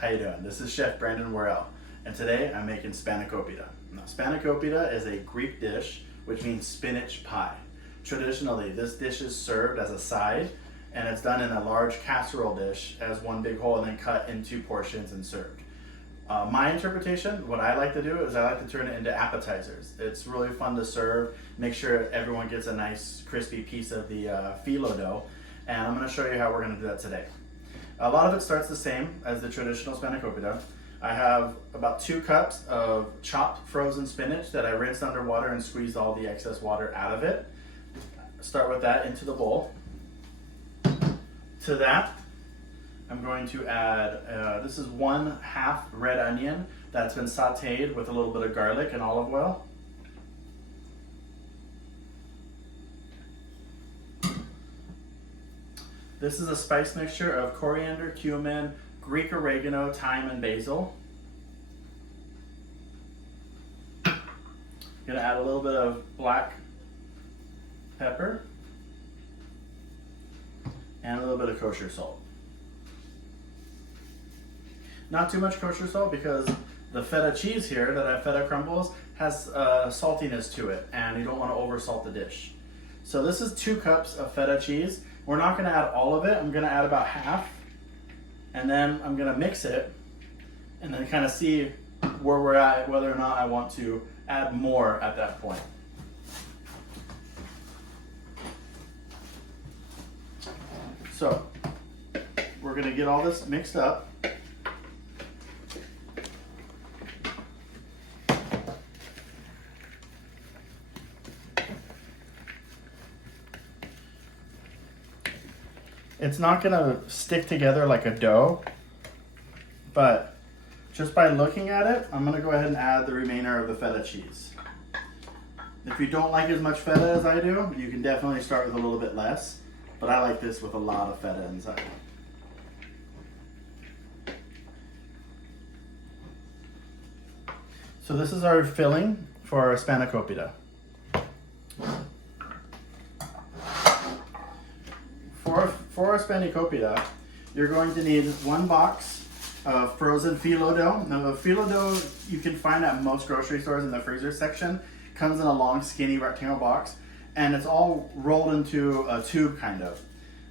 How you doing? This is Chef Brandon Worrell, and today I'm making Spanakopita. Now, Spanakopita is a Greek dish, which means spinach pie. Traditionally, this dish is served as a side, and it's done in a large casserole dish as one big hole and then cut into portions and served. My interpretation, what I like to do is I like to turn it into appetizers. It's really fun to serve, make sure everyone gets a nice crispy piece of the phyllo dough, and I'm going to show you how we're going to do that today. A lot of it starts the same as the traditional Spanakopita. I have about 2 cups of chopped frozen spinach that I rinsed under water and squeezed all the excess water out of it. Start with that into the bowl. To that, I'm going to add, this is 1/2 red onion that's been sauteed with a little bit of garlic and olive oil. This is a spice mixture of coriander, cumin, Greek oregano, thyme, and basil. I'm gonna add a little bit of black pepper and a little bit of kosher salt. Not too much kosher salt because the feta cheese here that I have feta crumbles has saltiness to it, and you don't want to over salt the dish. So this is 2 cups of feta cheese. We're not going to add all of it. I'm going to add about half, and then I'm going to mix it and then kind of see where we're at, whether or not I want to add more at that point. So we're going to get all this mixed up. It's not going to stick together like a dough, but just by looking at it, I'm going to go ahead and add the remainder of the feta cheese. If you don't like as much feta as I do, you can definitely start with a little bit less, but I like this with a lot of feta inside. So this is our filling for our Spanakopita. For our Spanakopita, you're going to need 1 box of frozen phyllo dough. Now the phyllo dough you can find at most grocery stores in the freezer section. Comes in a long skinny rectangle box, and it's all rolled into a tube kind of.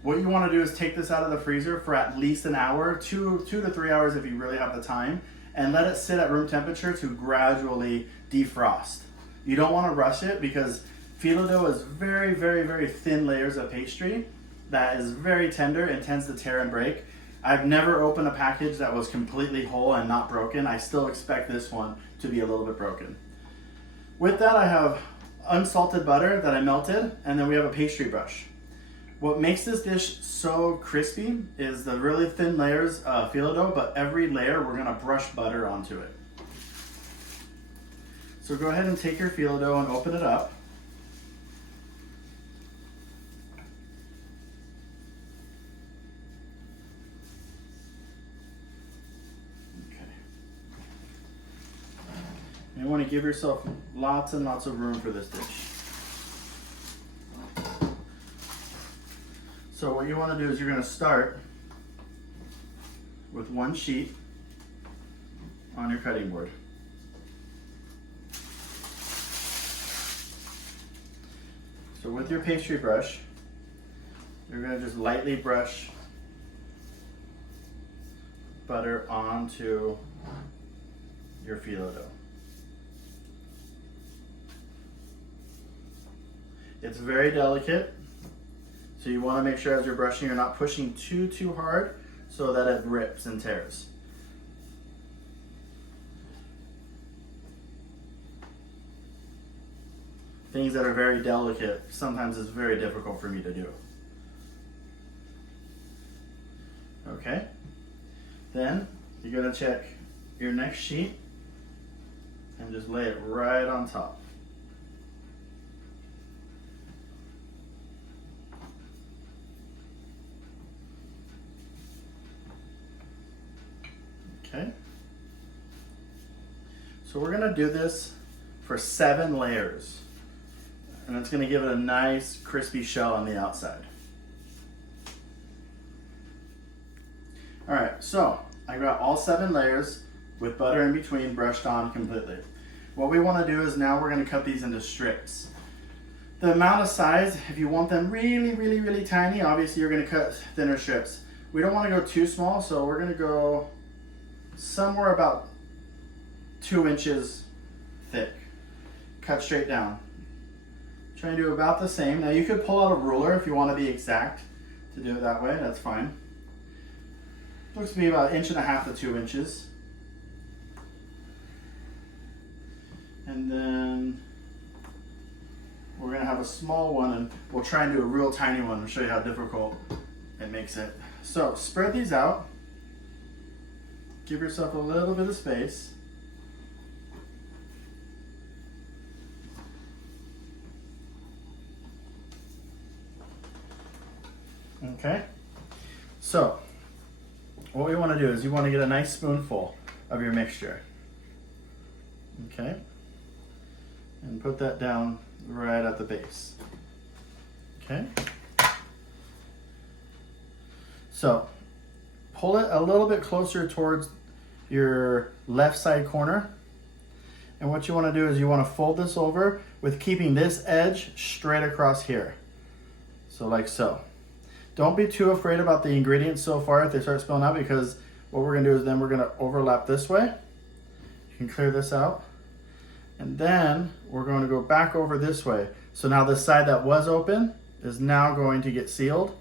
What you want to do is take this out of the freezer for at least an hour, 2 to 3 hours if you really have the time, and let it sit at room temperature to gradually defrost. You don't want to rush it because phyllo dough is very, very, very thin layers of pastry that is very tender and tends to tear and break. I've never opened a package that was completely whole and not broken. I still expect this one to be a little bit broken. With that, I have unsalted butter that I melted, and then we have a pastry brush. What makes this dish so crispy is the really thin layers of phyllo dough, but every layer we're gonna brush butter onto it. So go ahead and take your phyllo dough and open it up. You want to give yourself lots and lots of room for this dish. So what you want to do is you're going to start with 1 sheet on your cutting board. So with your pastry brush, you're going to just lightly brush butter onto your phyllo dough. It's very delicate, so you want to make sure as you're brushing you're not pushing too hard so that it rips and tears. Things that are very delicate sometimes is very difficult for me to do. Okay, then you're going to check your next sheet and just lay it right on top. Okay, so we're gonna do this for 7 layers, and it's gonna give it a nice crispy shell on the outside. All right, so I got all 7 layers with butter in between brushed on completely. What we want to do is now we're going to cut these into strips. The amount of size, if you want them really tiny, obviously you're going to cut thinner strips. We don't want to go too small, so we're going to go somewhere about 2 inches thick. Cut straight down. Try and do about the same. Now you could pull out a ruler if you want to be exact to do it that way, that's fine. Looks to be about 1.5 to 2 inches. And then we're going to have a small one, and we'll try and do a real tiny one and show you how difficult it makes it. So spread these out. Give yourself a little bit of space. Okay, so what we want to do is you want to get a nice spoonful of your mixture. Okay, and put that down right at the base. Okay, so pull it a little bit closer towards your left side corner, and what you want to do is you want to fold this over with keeping this edge straight across here, so like so. Don't be too afraid about the ingredients so far if they start spilling out, because what we're going to do is then we're going to overlap this way. You can clear this out. And then we're going to go back over this way. So now this side that was open is now going to get sealed.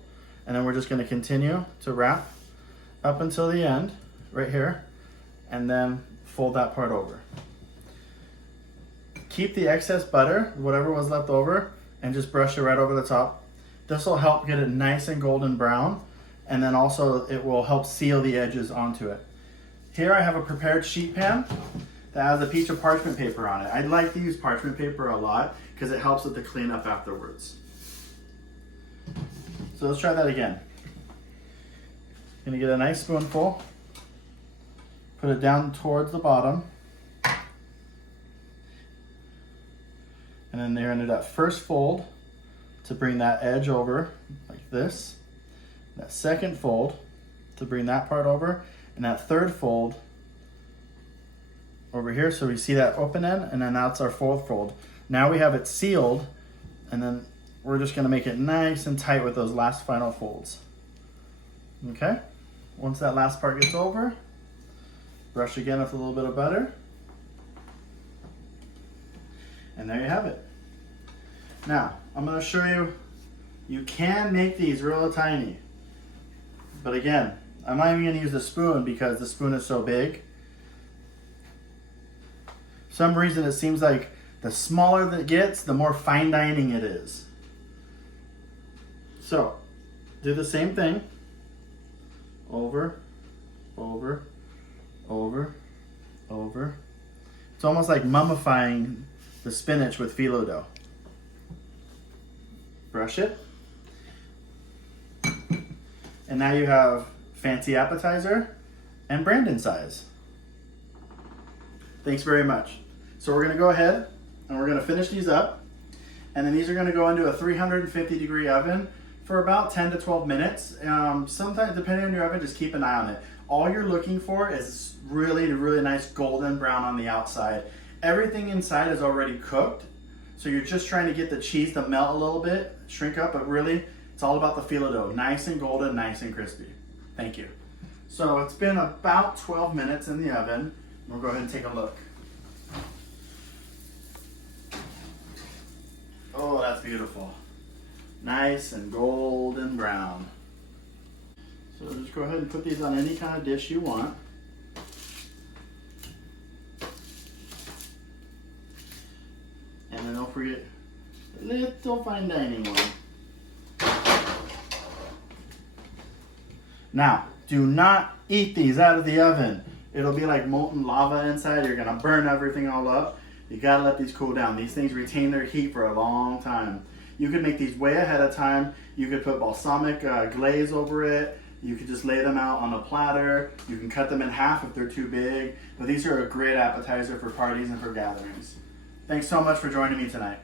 And then we're just going to continue to wrap up until the end right here. And then fold that part over. Keep the excess butter, whatever was left over, and just brush it right over the top. This will help get it nice and golden brown, and then also it will help seal the edges onto it. Here I have a prepared sheet pan that has a piece of parchment paper on it. I like to use parchment paper a lot because it helps with the cleanup afterwards. So let's try that again. Gonna get a nice spoonful, put it down towards the bottom, and then there into that first fold, to bring that edge over like this, that second fold to bring that part over, and that third fold over here, so we see that open end, and then that's our fourth fold. Now we have it sealed, and then we're just going to make it nice and tight with those last final folds. Okay, once that last part gets over, brush again with a little bit of butter, and there you have it. Now, I'm going to show you, you can make these real tiny. But again, I'm not even going to use the spoon because the spoon is so big. For some reason it seems like the smaller that it gets, the more fine dining it is. So, do the same thing. Over, over, over, over. It's almost like mummifying the spinach with phyllo dough. Brush it. And now you have fancy appetizer and Brandon size. Thanks very much. So we're going to go ahead and we're going to finish these up. And then these are going to go into a 350 degree oven for about 10 to 12 minutes. Sometimes, depending on your oven, just keep an eye on it. All you're looking for is really nice golden brown on the outside. Everything inside is already cooked. So you're just trying to get the cheese to melt a little bit, shrink up, but really it's all about the phyllo dough. Nice and golden, nice and crispy. Thank you. So it's been about 12 minutes in the oven. We'll go ahead and take a look. Oh, that's beautiful. Nice and golden brown. So just go ahead and put these on any kind of dish you want. And then don't forget a little fine dining one. Now, do not eat these out of the oven. It'll be like molten lava inside. You're gonna burn everything all up. You gotta let these cool down. These things retain their heat for a long time. You could make these way ahead of time. You could put balsamic glaze over it. You could just lay them out on a platter. You can cut them in half if they're too big. But these are a great appetizer for parties and for gatherings. Thanks so much for joining me tonight.